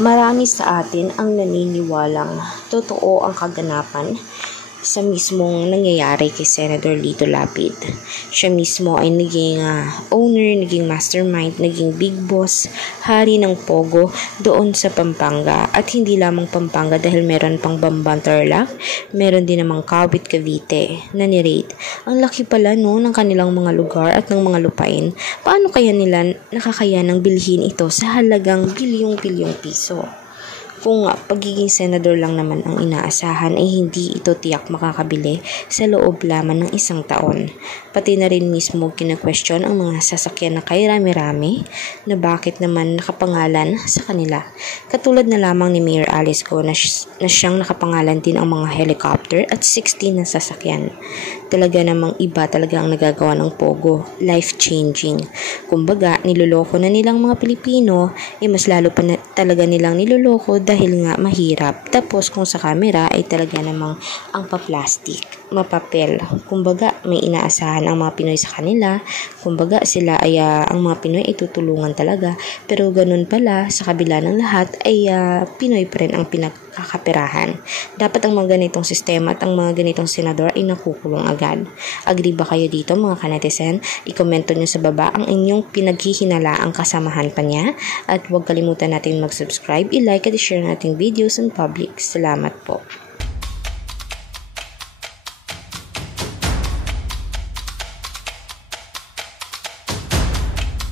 Marami sa atin ang naniniwalang totoo ang kaganapan sa mismong nangyayari kay Senator Lito Lapid. Siya mismo ay naging owner, naging mastermind, naging big boss, hari ng Pogo doon sa Pampanga. At hindi lamang Pampanga dahil meron pang Bamban Tarlac, meron din namang Kawit Cavite na ni-raid. Ang laki pala ng kanilang mga lugar at ng mga lupain. Paano kaya nila nakakayanang bilhin ito sa halagang bilyong-bilyong piso? Kung pagiging senador lang naman ang inaasahan ay hindi ito tiyak makakabili sa loob lamang ng isang taon. Pati na rin mismo kina-question ang mga sasakyan na kay rami-rami na bakit naman nakapangalan sa kanila. Katulad na lamang ni Mayor Alice Go na siyang nakapangalan din ang mga helicopter at 16 na sasakyan. Talaga namang iba talaga ang nagagawa ng Pogo, life-changing. Kumbaga, niloloko na nilang mga Pilipino, mas lalo pa talaga nilang niloloko dahil nga mahirap. Tapos kung sa camera ay talaga namang ang pa-plastic, mapapel. Kumbaga, may inaasahan ang mga Pinoy sa kanila. Kumbaga, sila ay ang mga Pinoy ay tutulungan talaga. Pero ganun pala, sa kabila ng lahat ay Pinoy pa rin ang pinagkakaperahan. Dapat ang mga ganitong sistema at ang mga ganitong senador ay nakukulong agad. Agree ba kayo dito mga kanetizen? I-komento nyo sa baba ang inyong pinaghihinala ang kasamahan pa niya. At huwag kalimutan natin mag-subscribe, i-like at i-share nating videos in public. Salamat po.